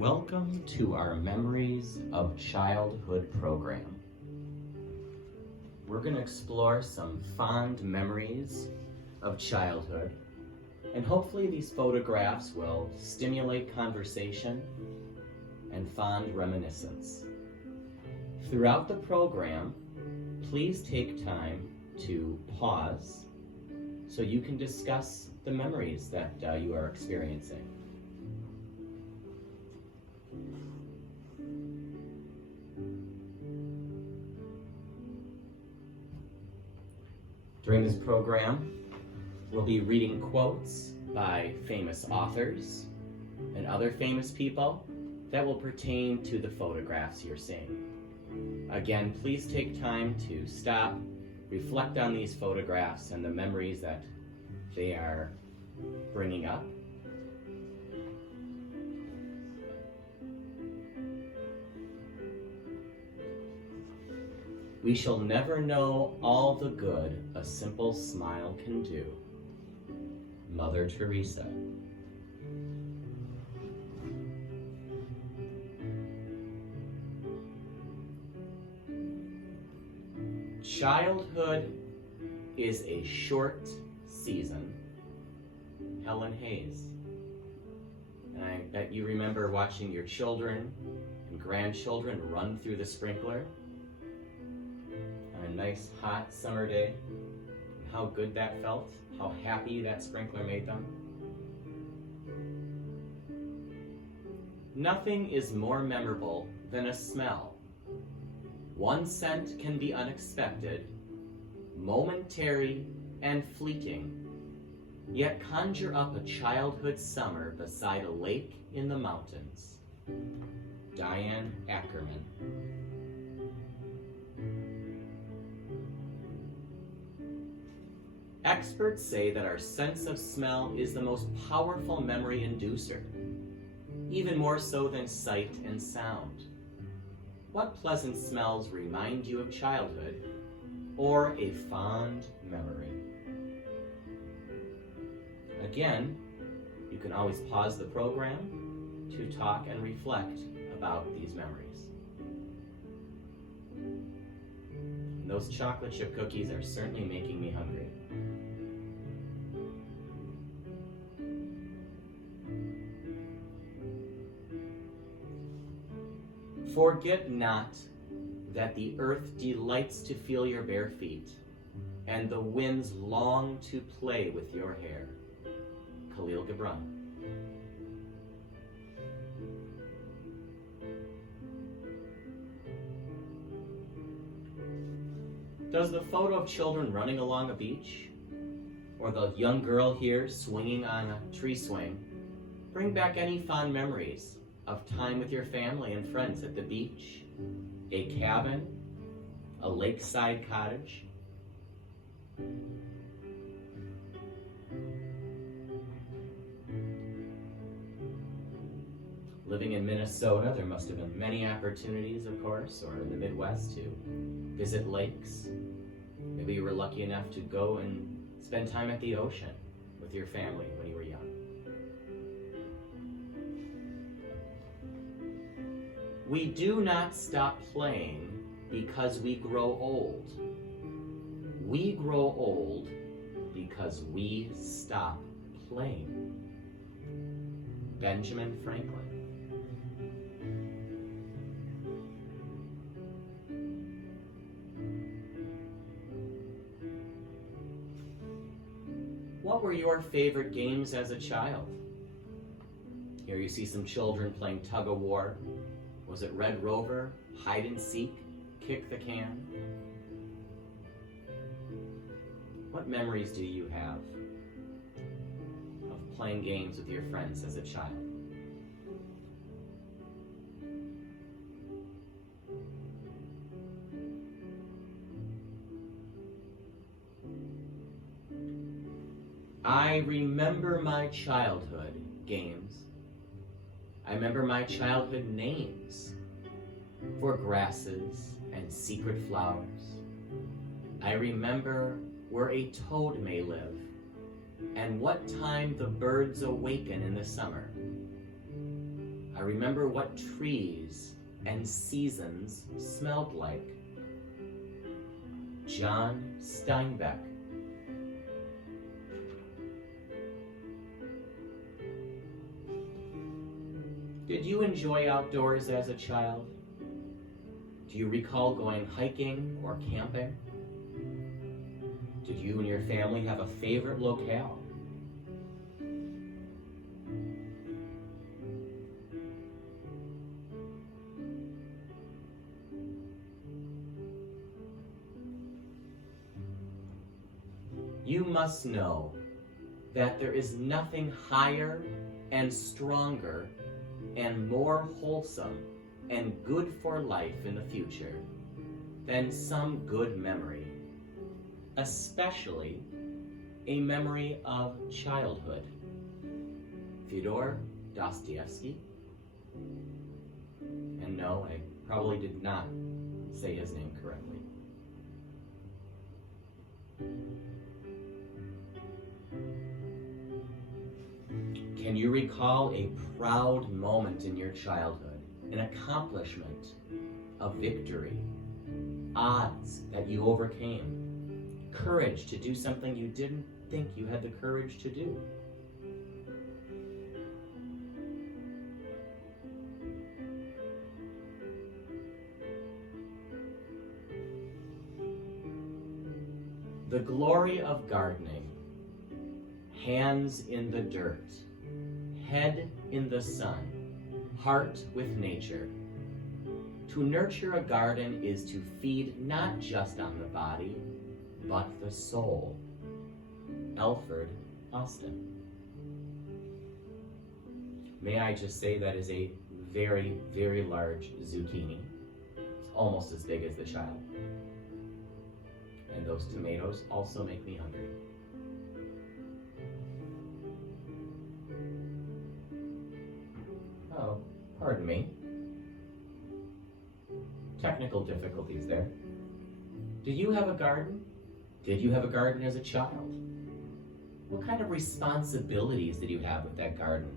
Welcome to our Memories of Childhood program. We're going to explore some fond memories of childhood, and hopefully these photographs will stimulate conversation and fond reminiscence. Throughout the program, please take time to pause so you can discuss the memories that you are experiencing. During this program, we'll be reading quotes by famous authors and other famous people that will pertain to the photographs you're seeing. Again, please take time to stop, reflect on these photographs and the memories that they are bringing up. We shall never know all the good a simple smile can do. Mother Teresa. Childhood is a short season. Helen Hayes. And I bet you remember watching your children and grandchildren run through the sprinkler on a nice hot summer day, and how good that felt, how happy that sprinkler made them. Nothing is more memorable than a smell. One scent can be unexpected, momentary, and fleeting, yet conjure up a childhood summer beside a lake in the mountains. Diane Ackerman. Experts say that our sense of smell is the most powerful memory inducer, even more so than sight and sound. What pleasant smells remind you of childhood or a fond memory? Again, you can always pause the program to talk and reflect about these memories. And those chocolate chip cookies are certainly making me hungry. Forget not that the earth delights to feel your bare feet, and the winds long to play with your hair. Khalil Gibran. Does the photo of children running along a beach, or the young girl here swinging on a tree swing, bring back any fond memories of time with your family and friends at the beach, a cabin, a lakeside cottage? Living in Minnesota, there must have been many opportunities, of course, or in the Midwest, to visit lakes. Maybe you were lucky enough to go and spend time at the ocean with your family when you were young. We do not stop playing because we grow old. We grow old because we stop playing. Benjamin Franklin. What were your favorite games as a child? Here you see some children playing tug of war. Was it Red Rover, hide and seek, kick the can? What memories do you have of playing games with your friends as a child? I remember my childhood games. I remember my childhood names for grasses and secret flowers. I remember where a toad may live and what time the birds awaken in the summer. I remember what trees and seasons smelled like. John Steinbeck. Did you enjoy outdoors as a child? Do you recall going hiking or camping? Did you and your family have a favorite locale? You must know that there is nothing higher and stronger and more wholesome and good for life in the future than some good memory, especially a memory of childhood. Fyodor Dostoevsky. And no, I probably did not say his name correctly. Can you recall a proud moment in your childhood, an accomplishment, a victory, odds that you overcame, courage to do something you didn't think you had the courage to do? The glory of gardening, hands in the dirt, head in the sun, heart with nature. To nurture a garden is to feed not just on the body, but the soul. Alfred Austin. May I just say that is a very, very large zucchini. It's almost as big as the child. And those tomatoes also make me hungry. Oh, pardon me. Technical difficulties there. Do you have a garden? Did you have a garden as a child? What kind of responsibilities did you have with that garden?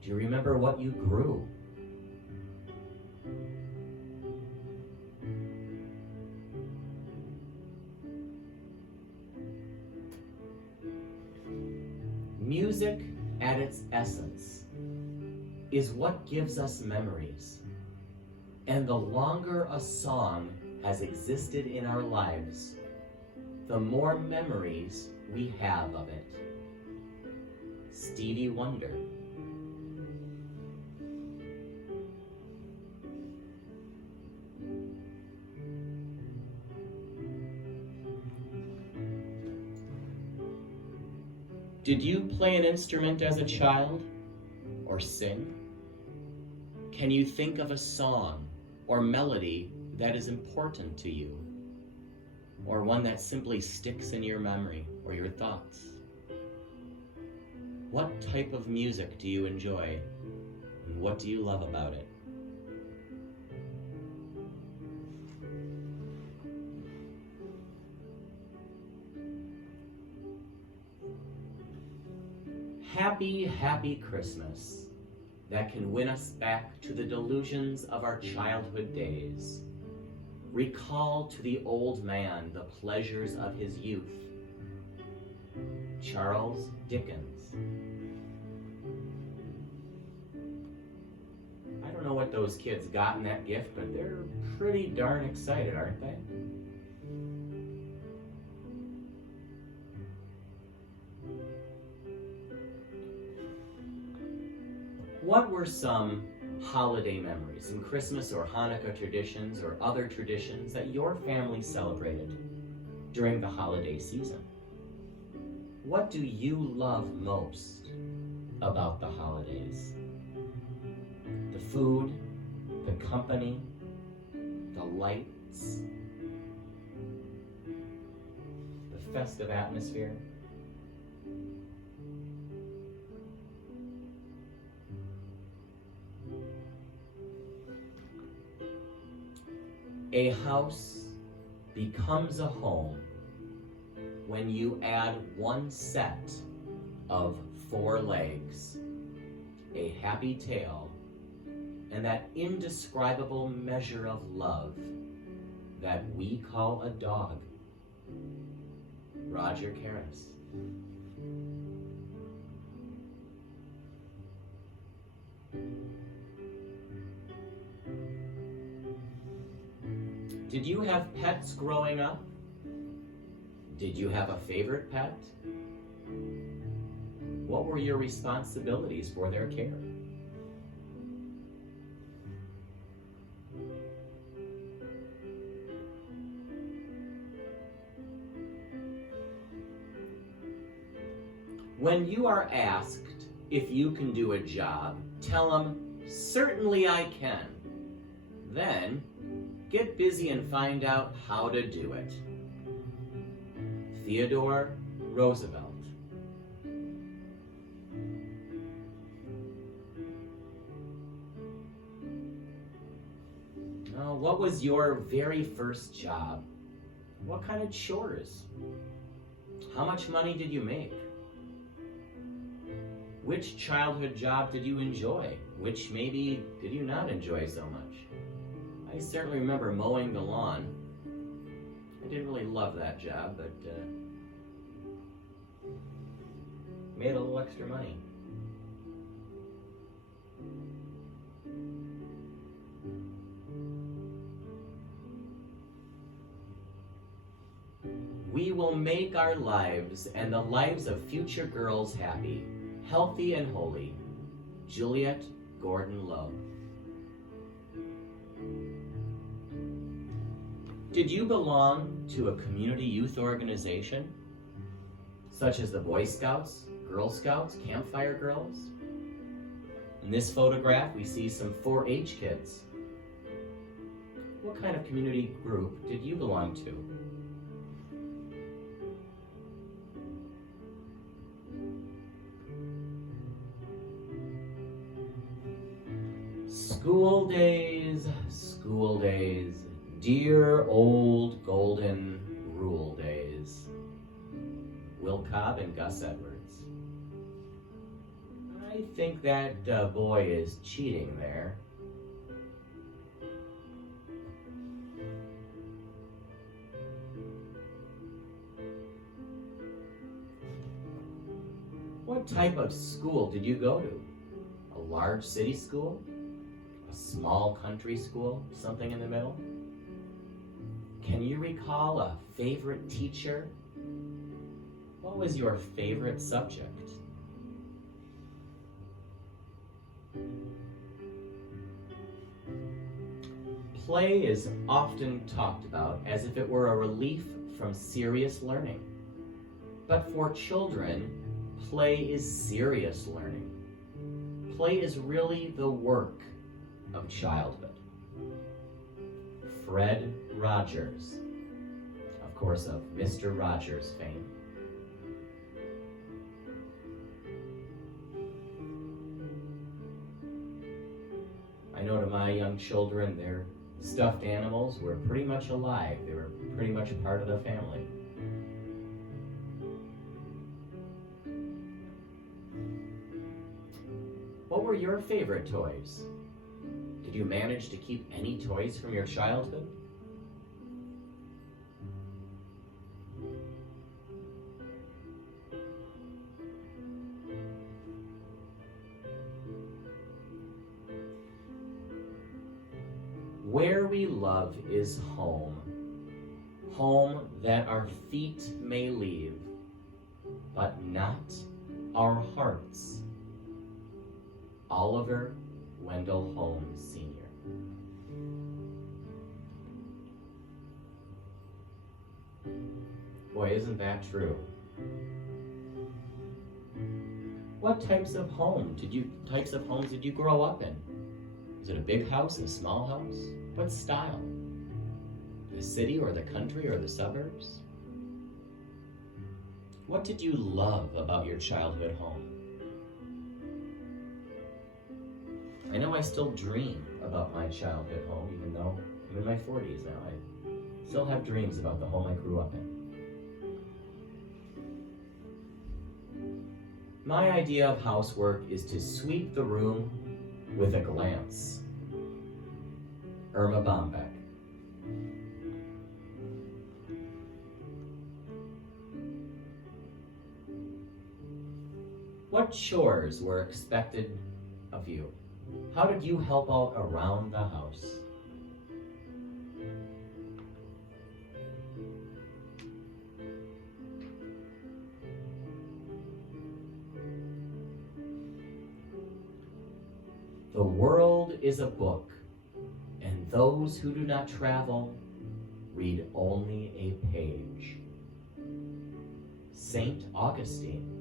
Do you remember what you grew? Music at its essence is what gives us memories. And the longer a song has existed in our lives, the more memories we have of it. Stevie Wonder. Did you play an instrument as a child or sing? Can you think of a song or melody that is important to you, or one that simply sticks in your memory or your thoughts? What type of music do you enjoy, and what do you love about it? Happy, happy Christmas that can win us back to the delusions of our childhood days. Recall to the old man the pleasures of his youth. Charles Dickens. I don't know what those kids got in that gift, but they're pretty darn excited, aren't they? What were some holiday memories, some Christmas or Hanukkah traditions or other traditions that your family celebrated during the holiday season? What do you love most about the holidays? The food, the company, the lights, the festive atmosphere? A house becomes a home when you add one set of 4 legs. a happy tale, and that indescribable measure of love that we call a dog. Roger Karras. Did you have pets growing up? Did you have a favorite pet? What were your responsibilities for their care? When you are asked if you can do a job, tell them, "Certainly I can." Then, get busy and find out how to do it. Theodore Roosevelt. Now, what was your very first job? What kind of chores? How much money did you make? Which childhood job did you enjoy? Which maybe did you not enjoy so much? I certainly remember mowing the lawn. I didn't really love that job, but made a little extra money. We will make our lives and the lives of future girls happy, healthy and holy. Juliet Gordon Low. Did you belong to a community youth organization, such as the Boy Scouts, Girl Scouts, Campfire Girls? In this photograph, we see some 4-H kids. What kind of community group did you belong to? School days, dear old golden rule days. Will Cobb and Gus Edwards. I think that boy is cheating there. What type of school did you go to? A large city school? A small country school? Something in the middle? Can you recall a favorite teacher? What was your favorite subject? Play is often talked about as if it were a relief from serious learning. But for children, play is serious learning. Play is really the work of childhood. Fred Rogers, of course, of Mr. Rogers fame. I know to my young children, their stuffed animals were pretty much alive. They were pretty much a part of the family. What were your favorite toys? Did you manage to keep any toys from your childhood? Where we love is home, home that our feet may leave, but not our hearts. Oliver Wendell Holmes, Sr. Boy, isn't that true? What types of homes did you grow up in? Is it a big house, a small house? What style? The city or the country or the suburbs? What did you love about your childhood home? I know I still dream about my childhood home, even though I'm in my 40s now. I still have dreams about the home I grew up in. My idea of housework is to sweep the room with a glance. Irma Bombeck. What chores were expected of you? How did you help out around the house? The world is a book, and those who do not travel read only a page. Saint Augustine.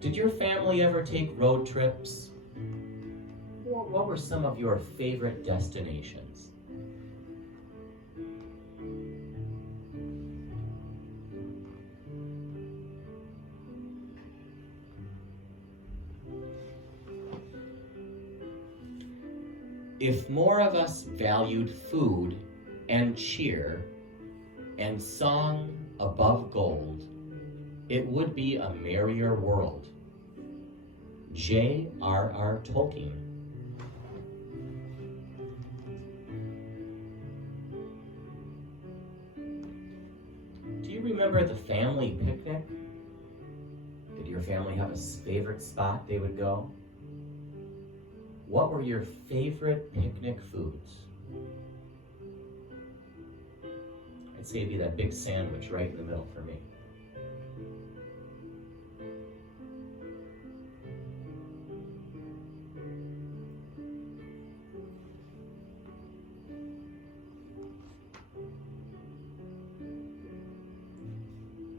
Did your family ever take road trips? What were some of your favorite destinations? If more of us valued food and cheer and song above gold, it would be a merrier world. J.R.R. Tolkien. Do you remember the family picnic? Did your family have a favorite spot they would go? What were your favorite picnic foods? I'd say it'd be that big sandwich right in the middle for me.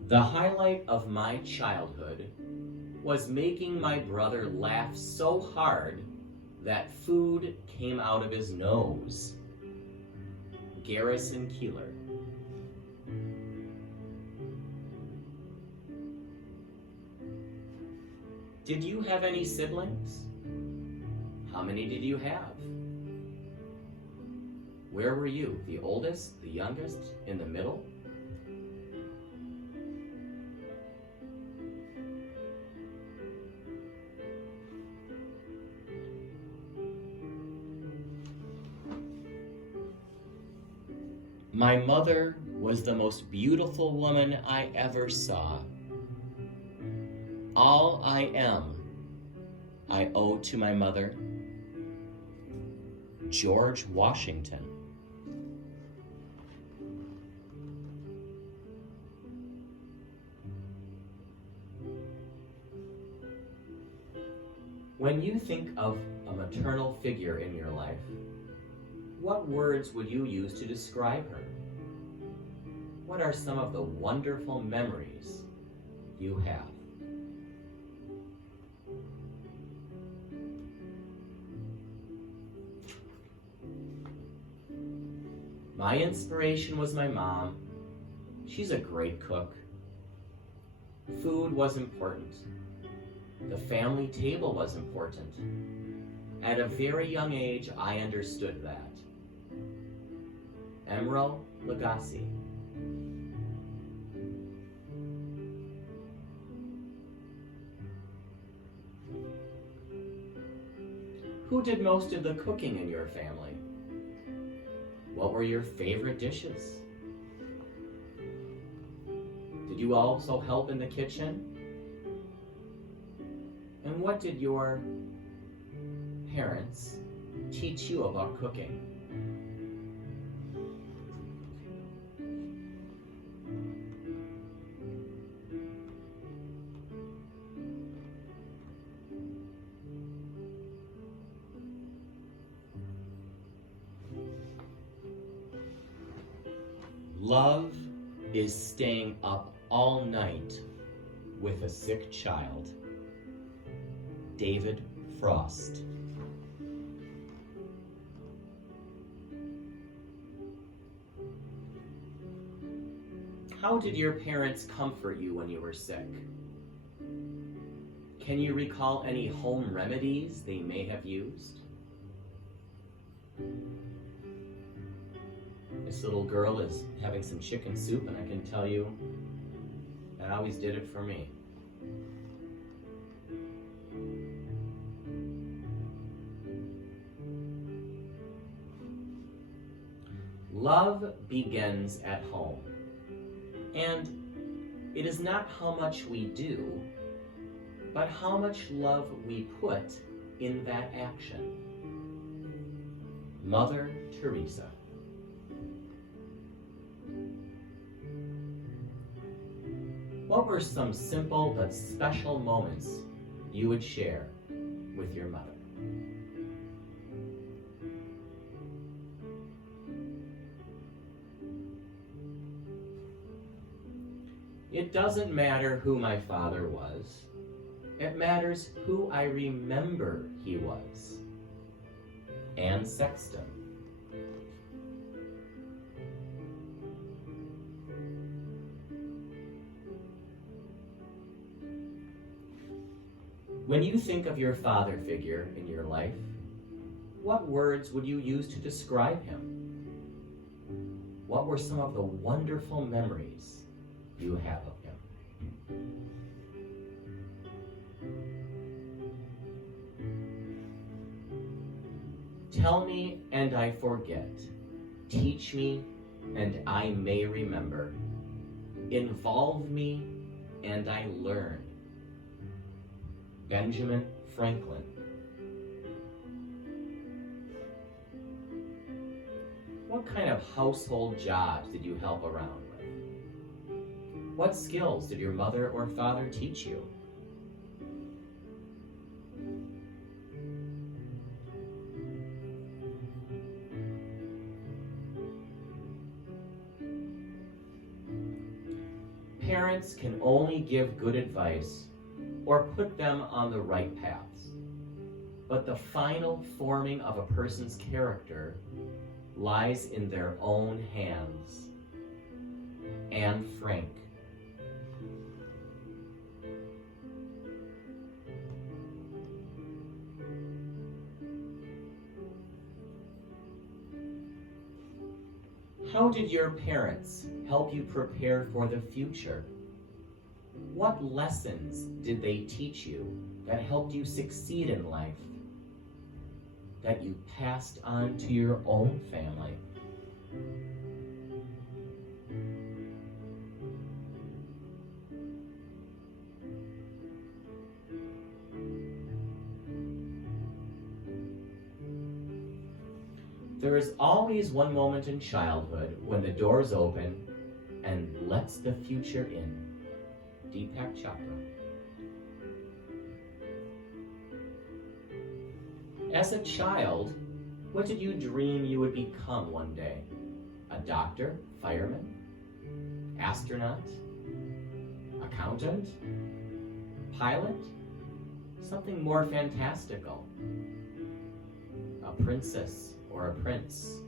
The highlight of my childhood was making my brother laugh so hard that food came out of his nose. Garrison Keeler. Did you have any siblings? How many did you have? Where were you? The oldest, the youngest, in the middle? My mother was the most beautiful woman I ever saw. All I am, I owe to my mother. George Washington. When you think of a maternal figure in your life, what words would you use to describe her? What are some of the wonderful memories you have? My inspiration was my mom. She's a great cook. Food was important. The family table was important. At a very young age, I understood that. Emeril Lagasse. Who did most of the cooking in your family? What were your favorite dishes? Did you also help in the kitchen? And what did your parents teach you about cooking? Love is staying up all night with a sick child. David Frost. How did your parents comfort you when you were sick? Can you recall any home remedies they may have used? This little girl is having some chicken soup, and I can tell you, that always did it for me. Love begins at home, and it is not how much we do, but how much love we put in that action. Mother Teresa. What were some simple but special moments you would share with your mother? It doesn't matter who my father was. It matters who I remember he was. Anne Sexton. When you think of your father figure in your life, what words would you use to describe him? What were some of the wonderful memories you have of him? Tell me and I forget. Teach me and I may remember. Involve me and I learn. Benjamin Franklin. What kind of household jobs did you help around with? What skills did your mother or father teach you? Parents can only give good advice or put them on the right paths, but the final forming of a person's character lies in their own hands. Anne Frank. How did your parents help you prepare for the future? What lessons did they teach you that helped you succeed in life, that you passed on to your own family? There is always one moment in childhood when the doors open and lets the future in. Deepak Chopra. As a child, what did you dream you would become one day? A doctor, fireman, astronaut, accountant, pilot, something more fantastical, a princess or a prince.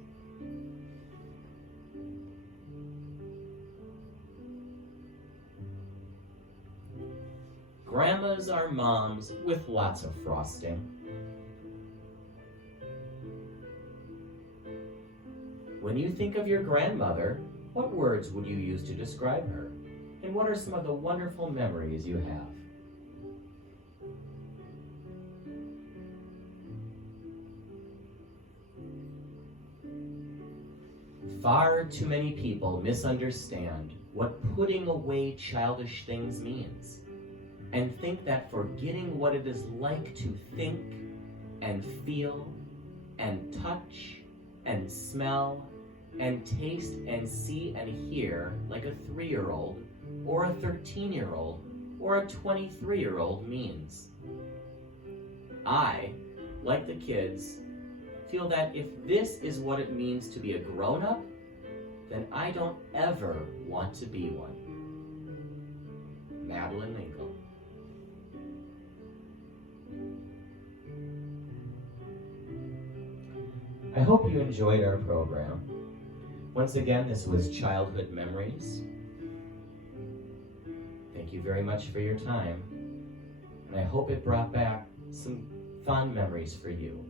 Grandmas are moms with lots of frosting. When you think of your grandmother, what words would you use to describe her? And what are some of the wonderful memories you have? Far too many people misunderstand what putting away childish things means, and think that forgetting what it is like to think and feel and touch and smell and taste and see and hear like a 3-year-old or a 13-year-old or a 23-year-old means. I, like the kids, feel that if this is what it means to be a grown-up, then I don't ever want to be one. Madeline Linkle. I hope you enjoyed our program. Once again, this was Childhood Memories. Thank you very much for your time, and I hope it brought back some fond memories for you.